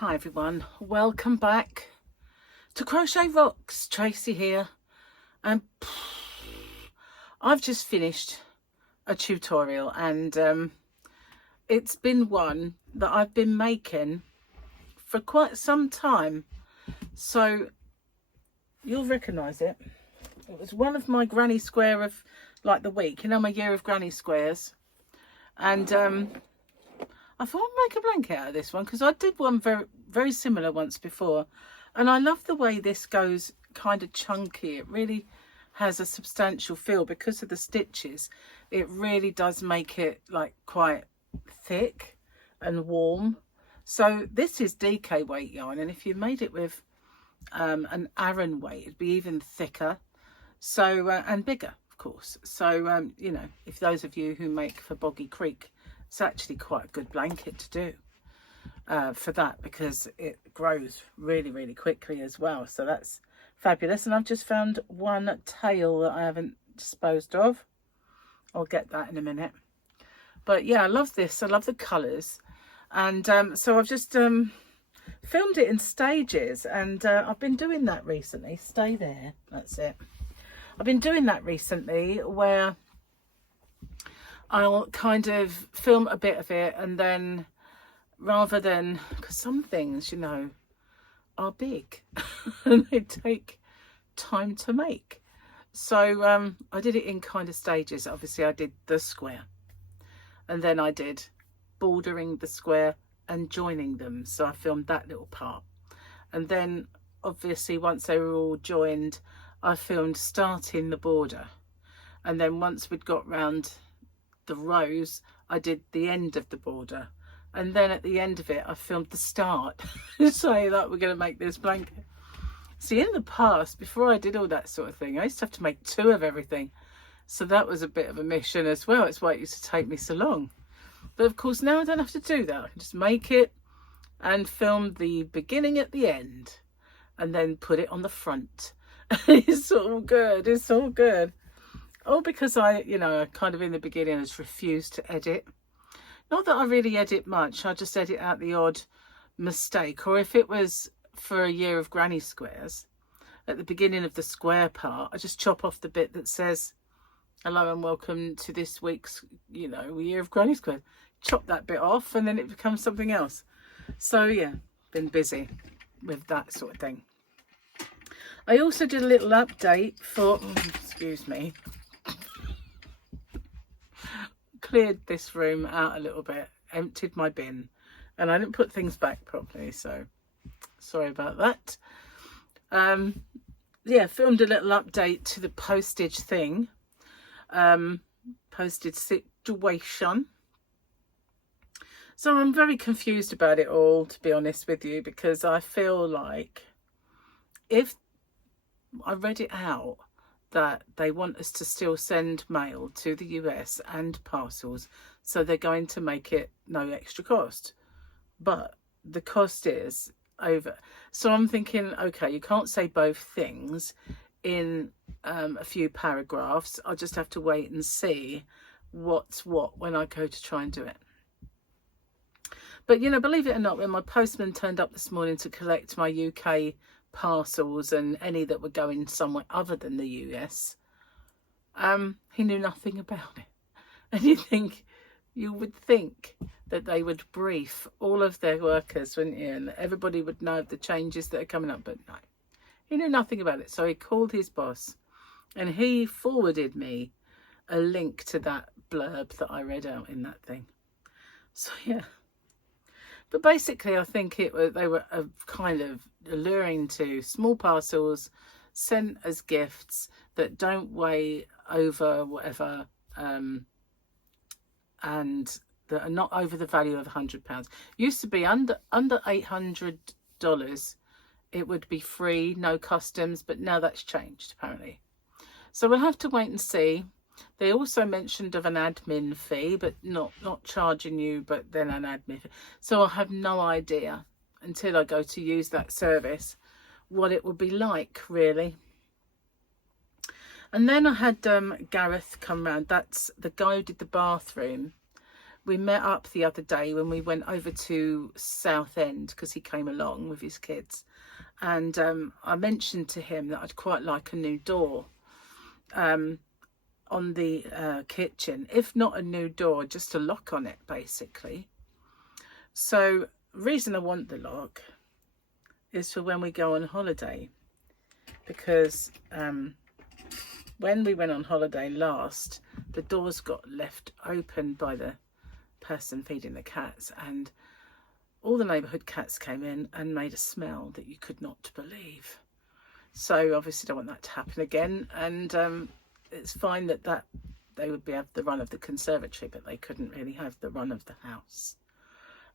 Hi everyone, welcome back to Crochet Rocks. Tracy here, and I've just finished a tutorial, and it's been one that I've been making for quite some time, so you'll recognise it. It was one of my granny square of like the week, you know, my year of granny squares, and I thought I'd make a blanket out of this one because I did one very similar once before, and I love the way this goes kind of chunky. It really has a substantial feel because of the stitches. It really does make it like quite thick and warm. So this is DK weight yarn, and if you made it with an Aran weight, it'd be even thicker, so and bigger, of course. So you know, if those of you who make for Boggy Creek, it's actually quite a good blanket to do for that, because it grows really quickly as well. So that's fabulous. And I've just found one tail that I haven't disposed of. I'll get that in a minute. But yeah, I love this. I love the colours. And so I've just filmed it in stages, and I've been doing that recently. Stay there. That's it. I've been doing that recently where I'll kind of film a bit of it, and then rather than, because some things, you know, are big and they take time to make. So I did it in kind of stages. Obviously I did the square, and then I did bordering the square and joining them. So I filmed that little part. And then obviously once they were all joined, I filmed starting the border. And then once we'd got round the rows, I did the end of the border, and then at the end of it I filmed the start so that we're going to make this blanket. See, in the past, before I did all that sort of thing, I used to have to make two of everything, so that was a bit of a mission as well. It's why it used to take me so long. But of course now I don't have to do that. I can just make it and film the beginning at the end and then put it on the front. It's all good. It's all good. All because I, you know, kind of in the beginning has refused to edit. Not that I really edit much. I just edit out the odd mistake. Or if it was for a year of granny squares, at the beginning of the square part, I just chop off the bit that says, hello and welcome to this week's, you know, year of granny squares. Chop that bit off and then it becomes something else. So yeah, been busy with that sort of thing. I also did a little update for, excuse me, cleared this room out a little bit, emptied my bin, and I didn't put things back properly, so sorry about that. Yeah, filmed a little update to the postage thing, postage situation. So I'm very confused about it all, to be honest with you, because I feel like if I read it out that they want us to still send mail to the US and parcels, so they're going to make it no extra cost, but the cost is over. So I'm thinking, okay, you can't say both things in a few paragraphs. I'll just have to wait and see what's what when I go to try and do it. But you know, believe it or not, when my postman turned up this morning to collect my UK parcels and any that were going somewhere other than the US, he knew nothing about it. And you would think that they would brief all of their workers, wouldn't you, and everybody would know of the changes that are coming up, but no, he knew nothing about it. So he called his boss and he forwarded me a link to that blurb that I read out in that thing. So yeah, but basically I think they were kind of alluring to small parcels sent as gifts that don't weigh over whatever, and that are not over the value of £100. Used to be under $800 it would be free, no customs, but now that's changed apparently. So we'll have to wait and see. They also mentioned of an admin fee, but not charging you, but then an admin fee. So I have no idea until I go to use that service what it would be like, really. And then I had Gareth come round. That's the guy who did the bathroom we met up the other day when we went over to Southend because he came along with his kids, and I mentioned to him that I'd quite like a new door on the kitchen, if not a new door, just a lock on it basically. So the reason I want the lock is for when we go on holiday, because when we went on holiday last, the doors got left open by the person feeding the cats, and all the neighbourhood cats came in and made a smell that you could not believe. So obviously don't want that to happen again, and it's fine that they would have the run of the conservatory, but they couldn't really have the run of the house.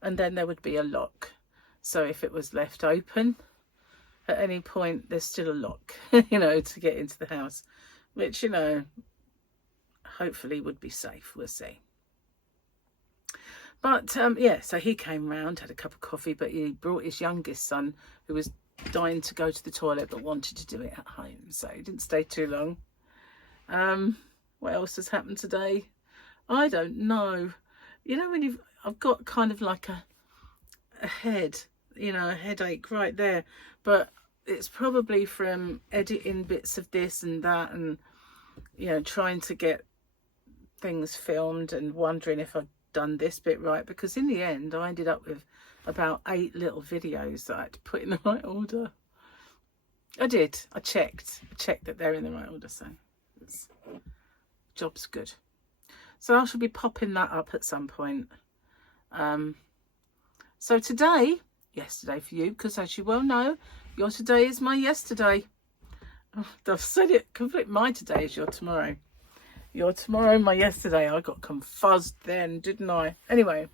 And then there would be a lock, so if it was left open at any point, there's still a lock, you know, to get into the house, which, you know, hopefully would be safe. We'll see. But yeah, so he came round, had a cup of coffee, but he brought his youngest son, who was dying to go to the toilet but wanted to do it at home, so he didn't stay too long. What else has happened today? I don't know. You know, when I've got kind of like a head, you know, a headache right there, but it's probably from editing bits of this and that, and, you know, trying to get things filmed and wondering if I've done this bit right, because in the end I ended up with about 8 little videos that I had to put in the right order. I did. I checked that they're in the right order, so job's good. So I shall be popping that up at some point. So yesterday for you, because as you well know, your today is my yesterday. Oh, I've said it complete. My today is your tomorrow. Your tomorrow, my yesterday. I got confuzzed then, didn't I? Anyway,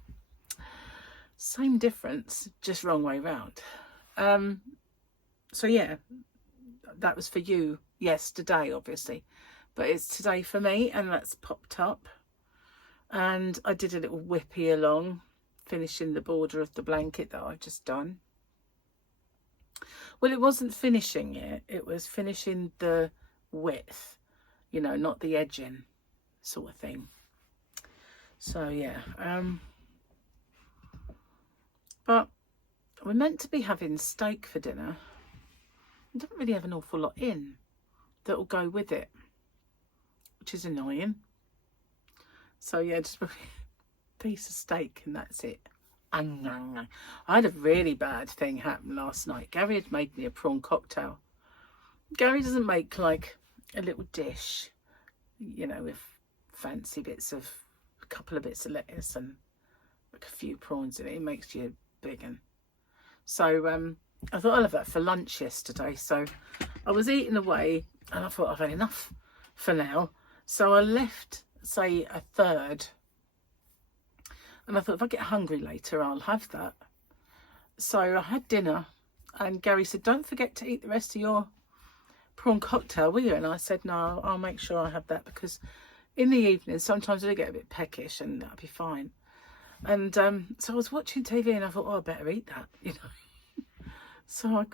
same difference, just wrong way round. So yeah, that was for you yesterday, obviously, but it's today for me, and that's popped up. And I did a little whippy along, finishing the border of the blanket that I've just done. Well, it wasn't finishing it, it was finishing the width, you know, not the edging sort of thing. So yeah, but we're meant to be having steak for dinner. I don't really have an awful lot in that will go with it, which is annoying. So yeah, just a piece of steak and that's it. I had a really bad thing happen last night. Gary had made me a prawn cocktail. Gary doesn't make like a little dish, you know, with fancy bits of, a couple of bits of lettuce and like a few prawns in it. He makes you big. And so I thought I'll have that for lunch yesterday. So I was eating away and I thought I've had enough for now. So I left, say, a third. And I thought if I get hungry later, I'll have that. So I had dinner and Gary said, don't forget to eat the rest of your prawn cocktail, will you? And I said, no, I'll make sure I have that, because in the evening, sometimes I get a bit peckish and that'll be fine. And so I was watching TV and I thought, oh, I better eat that, you know. So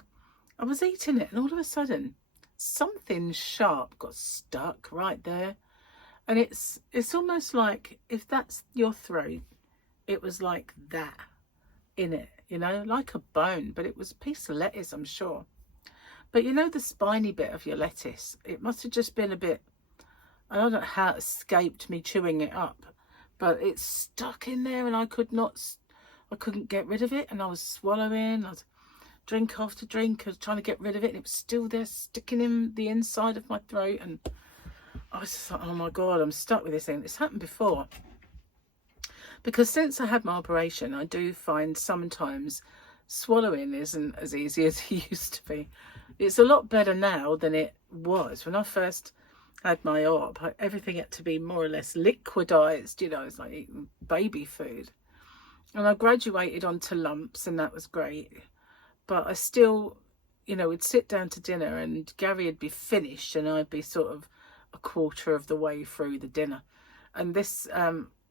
I was eating it and all of a sudden, something sharp got stuck right there. And it's almost like if that's your throat, it was like that in it, you know, like a bone, but it was a piece of lettuce, I'm sure. But you know, the spiny bit of your lettuce, it must have just been a bit, I don't know how it escaped me chewing it up, but it's stuck in there and I couldn't get rid of it. And I was swallowing, I was drink after drink, I was trying to get rid of it, and it was still there sticking in the inside of my throat. And I was just like, oh my God, I'm stuck with this thing. It's happened before. Because since I had my operation, I do find sometimes swallowing isn't as easy as it used to be. It's a lot better now than it was. When I first had my op, everything had to be more or less liquidized, you know, it's like eating baby food. And I graduated onto lumps and that was great. But I still, you know, would sit down to dinner and Gary would be finished and I'd be sort of a quarter of the way through the dinner. And this,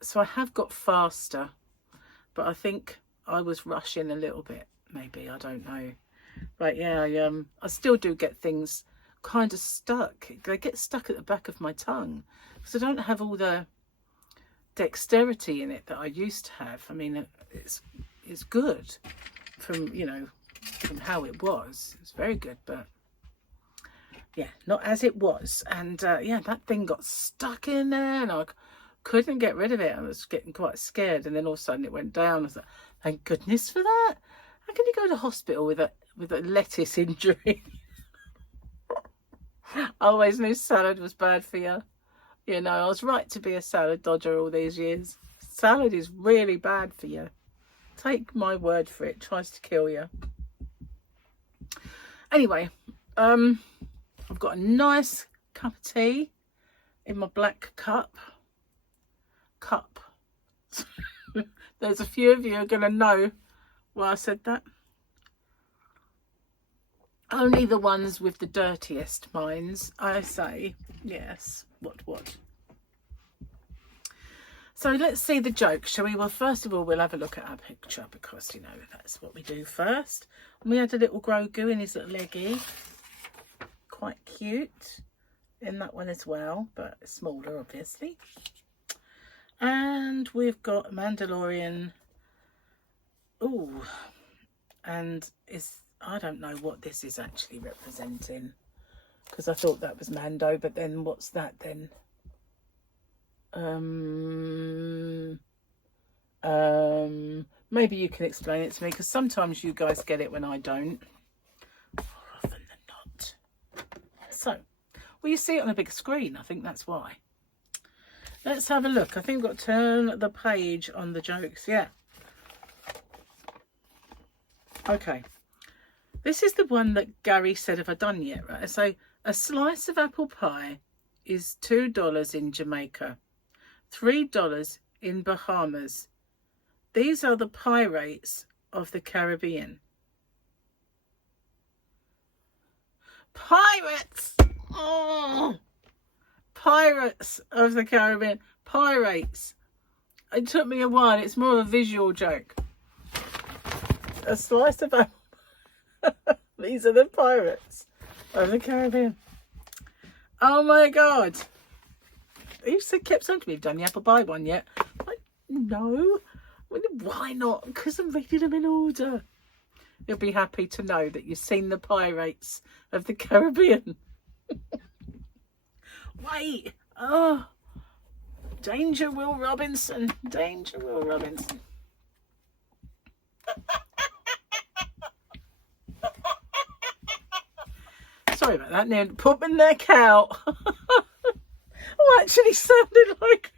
so I have got faster, but I think I was rushing a little bit, maybe, I don't know. But yeah, I still do get things kind of stuck. They get stuck at the back of my tongue because I don't have all the dexterity in it that I used to have. I mean, it's good from, you know, from how it was. It's very good, but yeah, not as it was. And yeah, that thing got stuck in there and I couldn't get rid of it. I was getting quite scared, and then all of a sudden it went down. I was like, thank goodness for that. How can you go to hospital with a lettuce injury? I always knew salad was bad for you. You know, I was right to be a salad dodger all these years. Salad is really bad for you. Take my word for it. It tries to kill you. Anyway, I've got a nice cup of tea in my black cup. There's a few of you are going to know why I said that. Only the ones with the dirtiest minds, I say. Yes, what? So let's see the joke, shall we? Well, first of all, we'll have a look at our picture because, you know, that's what we do first. And we had a little Grogu in his little leggy. Quite cute in that one as well, but smaller, obviously. And we've got Mandalorian. Ooh, and I don't know what this is actually representing, because I thought that was Mando, but then what's that then? Maybe you can explain it to me, because sometimes you guys get it when I don't. More often than not. So, well, you see it on a big screen. I think that's why. Let's have a look. I think we've got to turn the page on the jokes. Yeah. Okay. This is the one that Gary said, have I done yet? Right. So a slice of apple pie is $2 in Jamaica, $3 in Bahamas. These are the pie rates of the Caribbean. Pirates! Oh! Pirates of the Caribbean. Pirates. It took me a while. It's more of a visual joke. A slice of apple. These are the pirates of the Caribbean. Oh my God. You kept saying to me, you've done the apple pie one yet? Like, no. Why not? Because I'm reading them in order. You'll be happy to know that you've seen the pirates of the Caribbean. Wait. Oh. Danger, Will Robinson. Danger, Will Robinson. Sorry about that. Now put my neck out. I actually sounded like...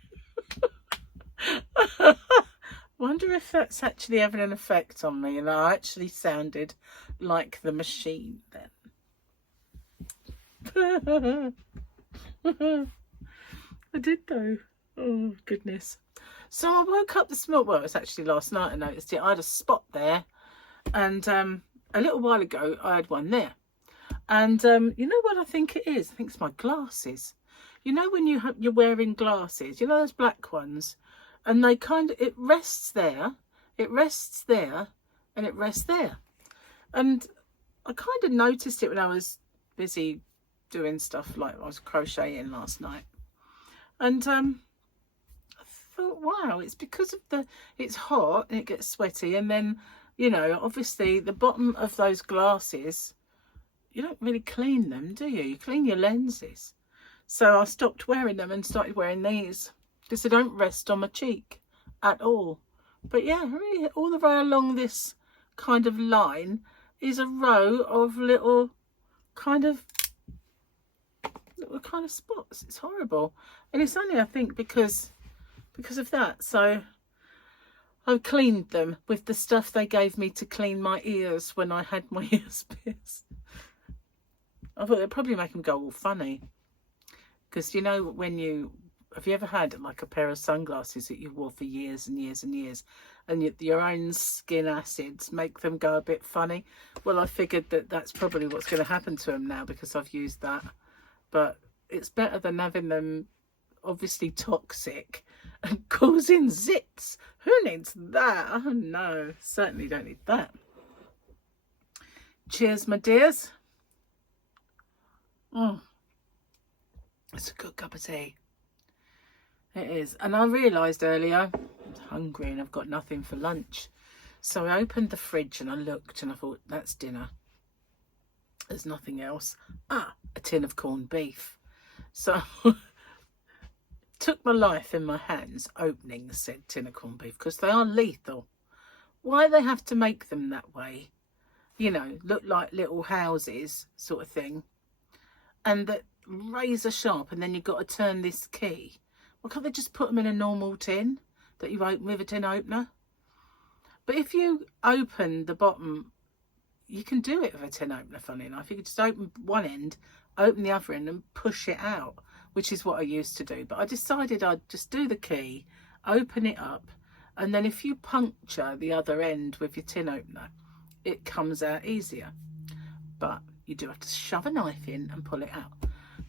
Wonder if that's actually having an effect on me. And I actually sounded like the machine then. I did though. Oh goodness. So I woke up this morning. Well, it was actually last night I noticed it. I had a spot there, and a little while ago I had one there. And you know what I think it is? I think it's my glasses. You know when you're wearing glasses, you know those black ones, and they kind of, it rests there, and it rests there. And I kind of noticed it when I was busy doing stuff, like I was crocheting last night. And I thought, wow, it's because of it's hot and it gets sweaty. And then, you know, obviously the bottom of those glasses, you don't really clean them, do you? You clean your lenses. So I stopped wearing them and started wearing these because they don't rest on my cheek at all. But yeah, really, all the way along this kind of line is a row of little kind of spots. It's horrible. And it's only, I think, because of that. So I cleaned them with the stuff they gave me to clean my ears when I had my ears pierced. I thought they'd probably make them go all funny. Because, you know, have you ever had like a pair of sunglasses that you wore for years and years and years, and your own skin acids make them go a bit funny? Well, I figured that that's probably what's going to happen to them now because I've used that. But it's better than having them obviously toxic and causing zits. Who needs that? Oh no, certainly don't need that. Cheers, my dears. Oh, it's a good cup of tea. It is. And I realised earlier, I'm hungry and I've got nothing for lunch. So I opened the fridge and I looked and I thought, that's dinner. There's nothing else. Ah, a tin of corned beef. So took my life in my hands opening said tin of corned beef, because they are lethal. Why they have to make them that way? You know, look like little houses sort of thing. And that razor sharp, and then you've got to turn this key. Well, can't they just put them in a normal tin that you open with a tin opener? But if you open the bottom, you can do it with a tin opener, funny enough. You can just open one end, open the other end and push it out, which is what I used to do. But I decided I'd just do the key, open it up, and then if you puncture the other end with your tin opener, it comes out easier. But you do have to shove a knife in and pull it out.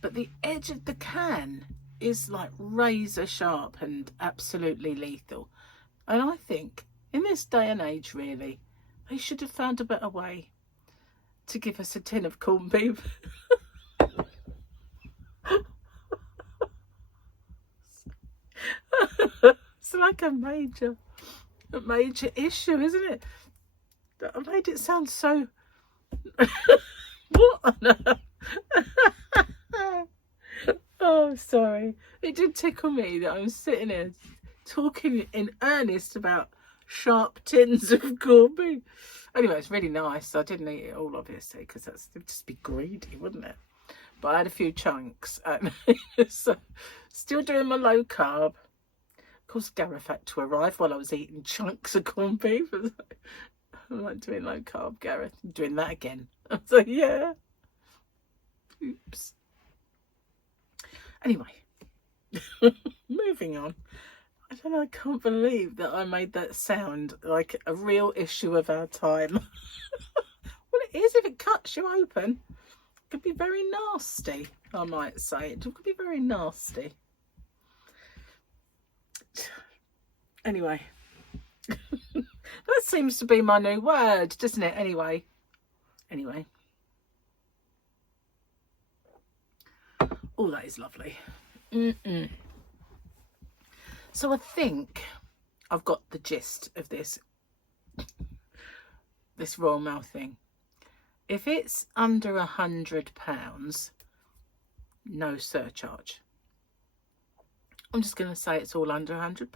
But the edge of the can is like razor sharp and absolutely lethal. And I think in this day and age, really, they should have found a better way to give us a tin of corned beef. It's like a major issue, isn't it? I made it sound so... What on earth? Oh, sorry. It did tickle me that I'm sitting here talking in earnest about sharp tins of corned beef. Anyway, it's really nice. I didn't eat it all, obviously, because it'd just be greedy, wouldn't it? But I had a few chunks. And so, still doing my low carb. Of course, Gareth had to arrive while I was eating chunks of corned beef. I'm like, doing low carb, Gareth. I'm doing that again. I was like, yeah. Oops. Anyway, moving on. I don't know, I can't believe that I made that sound like a real issue of our time. Well, it is if it cuts you open. It could be very nasty, I might say. It could be very nasty. Anyway. That seems to be my new word, doesn't it? Anyway. Oh, that is lovely. So I think I've got the gist of this Royal Mail thing. If it's under £100, no surcharge. I'm just going to say it's all under £100.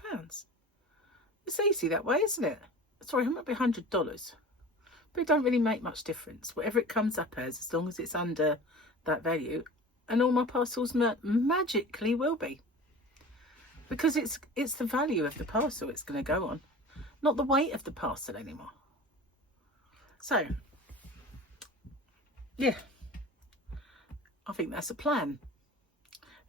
It's easy that way, isn't it? Sorry, it might be $100, but it don't really make much difference. Whatever it comes up as long as it's under that value, and all my parcels magically will be, because it's the value of the parcel it's going to go on, not the weight of the parcel anymore. So, yeah, I think that's a plan.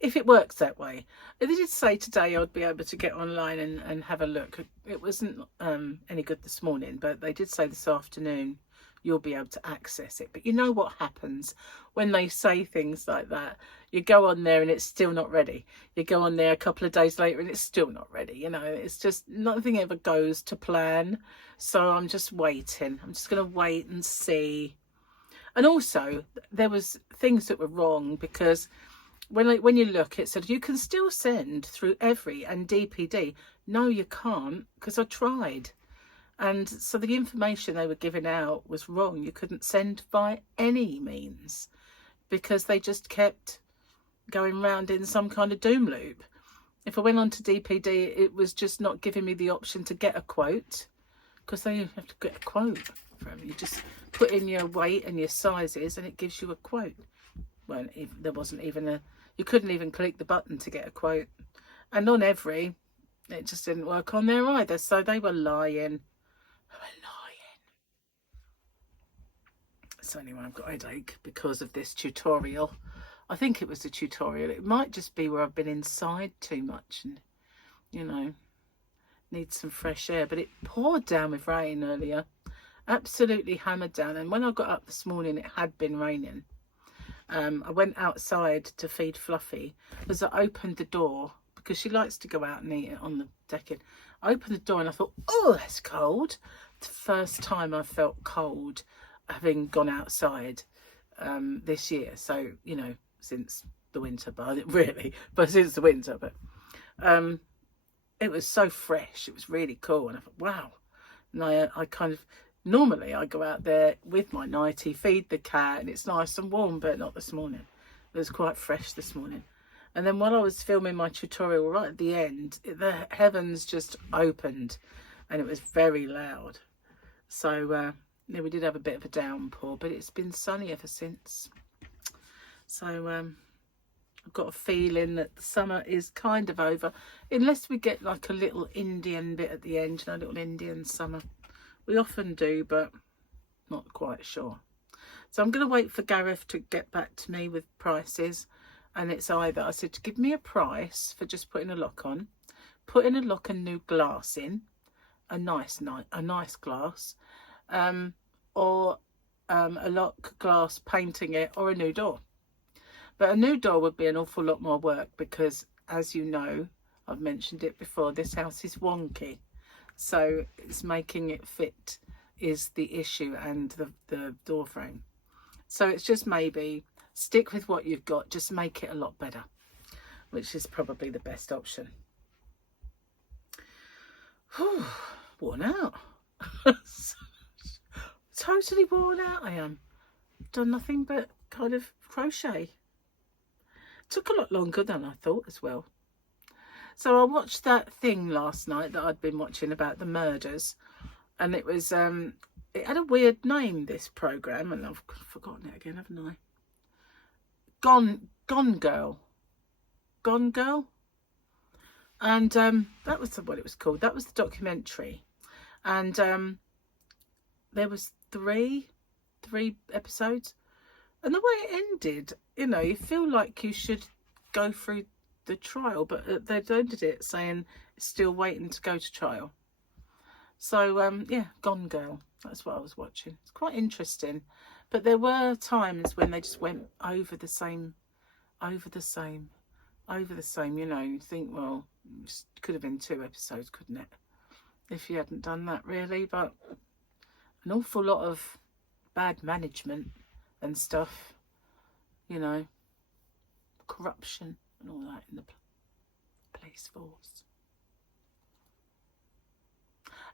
If it works that way. They did say today I'd be able to get online and have a look. It wasn't any good this morning, but they did say this afternoon you'll be able to access it. But you know what happens when they say things like that? You go on there and it's still not ready. You go on there a couple of days later and it's still not ready. You know, it's just nothing ever goes to plan. So I'm just waiting. I'm just going to wait and see. And also, there was things that were wrong, because when you look, it said you can still send through Every and DPD. No, you can't, because I tried. And so the information they were giving out was wrong. You couldn't send by any means, because they just kept going round in some kind of doom loop. If I went on to DPD, it was just not giving me the option to get a quote, because they have to get a quote from you. Just put in your weight and your sizes and it gives you a quote. Well, there wasn't even you couldn't even click the button to get a quote. And on Every, it just didn't work on there either. So they were lying. So anyway, I've got a headache because of this tutorial. I think it was the tutorial. It might just be where I've been inside too much and, you know, need some fresh air. But it poured down with rain earlier. Absolutely hammered down. And when I got up this morning, it had been raining. I went outside to feed Fluffy. As I opened the door, because she likes to go out and eat it on the decking, I opened the door and I thought, oh, that's cold. It's the first time I felt cold having gone outside this year. So, you know, since the winter, but since the winter. But It was so fresh. It was really cool. And I thought, wow. And I kind of, normally I go out there with my nightie, feed the cat, and it's nice and warm, but not this morning. It was quite fresh this morning. And then while I was filming my tutorial, right at the end, the heavens just opened and it was very loud. So, yeah, we did have a bit of a downpour, but it's been sunny ever since. So, I've got a feeling that the summer is kind of over, unless we get like a little Indian bit at the end, you know, a little Indian summer. We often do, but not quite sure. So I'm going to wait for Gareth to get back to me with prices. And it's either, I said, to give me a price for just putting a lock on, putting a lock and new glass in, a nice glass, or a lock, glass, painting it, or a new door. But a new door would be an awful lot more work because, as you know, I've mentioned it before, this house is wonky. So it's making it fit is the issue, and the door frame. So it's just maybe stick with what you've got, just make it a lot better, which is probably the best option. Whew, worn out. Totally worn out I am. Done nothing but kind of crochet. Took a lot longer than I thought as well. So I watched that thing last night that I'd been watching about the murders, and it was it had a weird name, this program, and I've forgotten it again, haven't I? Gone Girl, and that was what it was called. That was the documentary, and there was three episodes, and the way it ended, you know, you feel like you should go through the trial, but they ended it saying it's still waiting to go to trial. So yeah, Gone Girl, that's what I was watching. It's quite interesting, but there were times when they just went over the same, you know. You think, well, it could have been 2 episodes, couldn't it, if you hadn't done that, really? But an awful lot of bad management and stuff, you know, corruption and all that in the police force.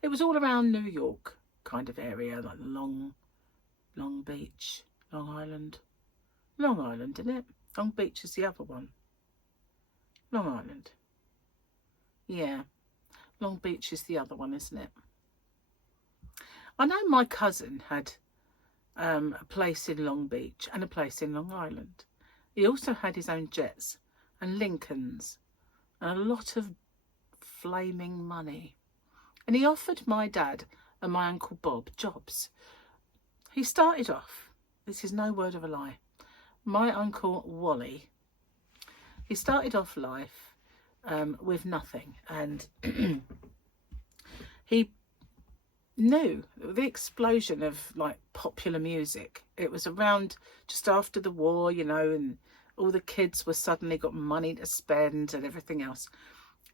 It was all around New York kind of area, like Long Beach, Long Island, isn't it? Long Beach is the other one. Long Island. Yeah, Long Beach is the other one, isn't it? I know my cousin had a place in Long Beach and a place in Long Island. He also had his own jets and Lincolns and a lot of flaming money. And he offered my dad and my Uncle Bob jobs. He started off, this is no word of a lie, my Uncle Wally, he started off life with nothing, and he knew the explosion of like popular music. It was around just after the war, you know, and all the kids were suddenly got money to spend and everything else.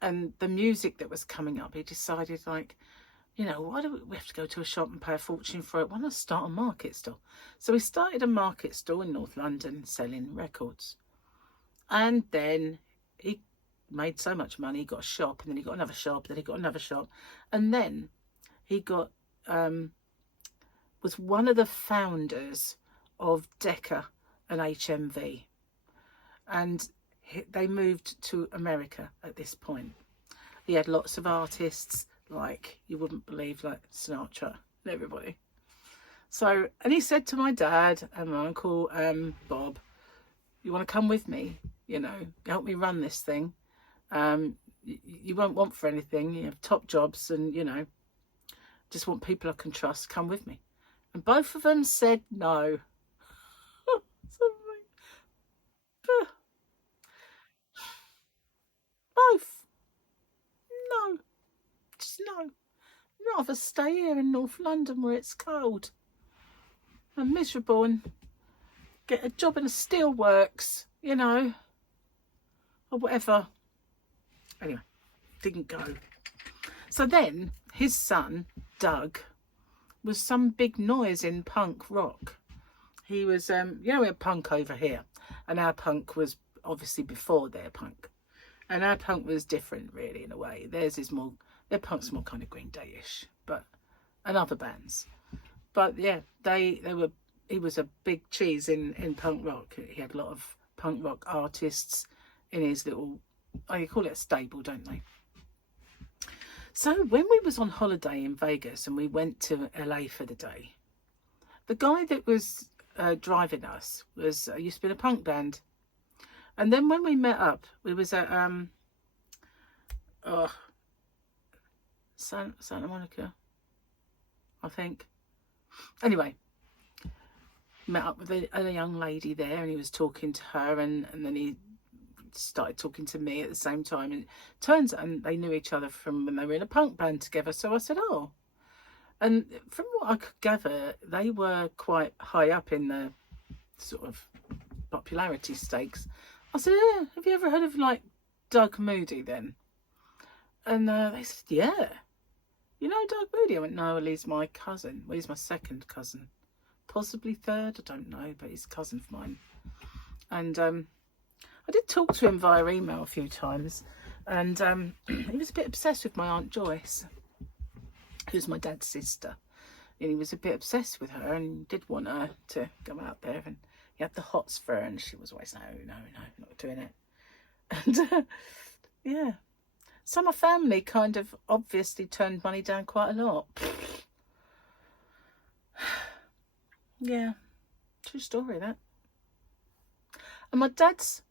And the music that was coming up, he decided, like, you know, why do we have to go to a shop and pay a fortune for it? Why not start a market stall? So he started a market stall in North London selling records. And then he made so much money, he got a shop, and then he got another shop, then he got another shop. And then he got, was one of the founders of Decca and HMV. And they moved to America at this point. He had lots of artists, like you wouldn't believe, like Sinatra and everybody. So, and he said to my dad and my Uncle Bob, you want to come with me, you know, help me run this thing. You won't want for anything, you have top jobs, and, you know, just want people I can trust, come with me. And both of them said no. Both. No. Just no. I'd rather stay here in North London where it's cold and miserable and get a job in a steelworks, you know, or whatever. Anyway, didn't go. So then his son, Doug, was some big noise in punk rock. He was, you know, we had punk over here, and our punk was obviously before their punk. And our punk was different, really, in a way. Theirs is more, their punk's more kind of Green Day-ish, but, and other bands. But yeah, they were, he was a big cheese in punk rock. He had a lot of punk rock artists in his little, oh, you call it a stable, don't they? So when we was on holiday in Vegas and we went to LA for the day, the guy that was driving us was used to be in a punk band. And then when we met up, we was at Santa Monica, I think. Anyway, met up with a young lady there, and he was talking to her, and then he started talking to me at the same time. And it turns out they knew each other from when they were in a punk band together. So I said, oh. And from what I could gather, they were quite high up in the sort of popularity stakes. I said, yeah, have you ever heard of like Doug Moody then? And they said, yeah. You know Doug Moody? I went, no, well, he's my cousin. Well, he's my second cousin. Possibly third, I don't know, but he's a cousin of mine. And I did talk to him via email a few times. And he was a bit obsessed with my Aunt Joyce, who's my dad's sister. And he was a bit obsessed with her and did want her to go out there. And he had the hots for her, and she was always, no, not doing it. And yeah. So my family kind of obviously turned money down quite a lot. Yeah, true story, that. And my dad's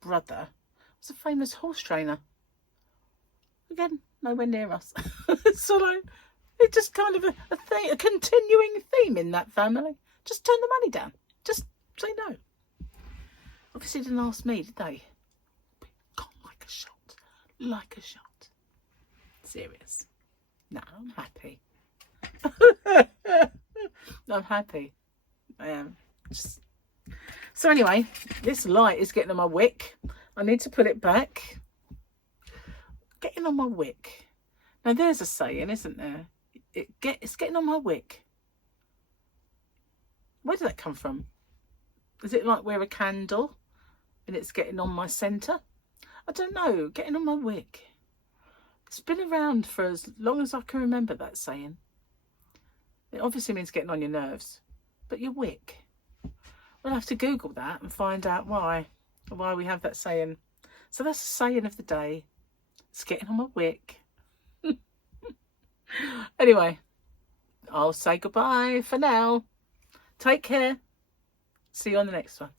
brother was a famous horse trainer. Again, nowhere near us. So like, it's just kind of a thing, a continuing theme in that family. Just turn the money down. Just say no. Obviously didn't ask me, did they? Gone like a shot. Like a shot. Serious. No, I'm happy. I'm happy. I am. So anyway, this light is getting on my wick. I need to put it back. Getting on my wick. Now there's a saying, isn't there? It's getting on my wick. Where did that come from? Is it like we're a candle and it's getting on my centre? I don't know. Getting on my wick. It's been around for as long as I can remember, that saying. It obviously means getting on your nerves, but your wick. We'll have to Google that and find out why we have that saying. So that's the saying of the day. It's getting on my wick. Anyway, I'll say goodbye for now. Take care. See you on the next one.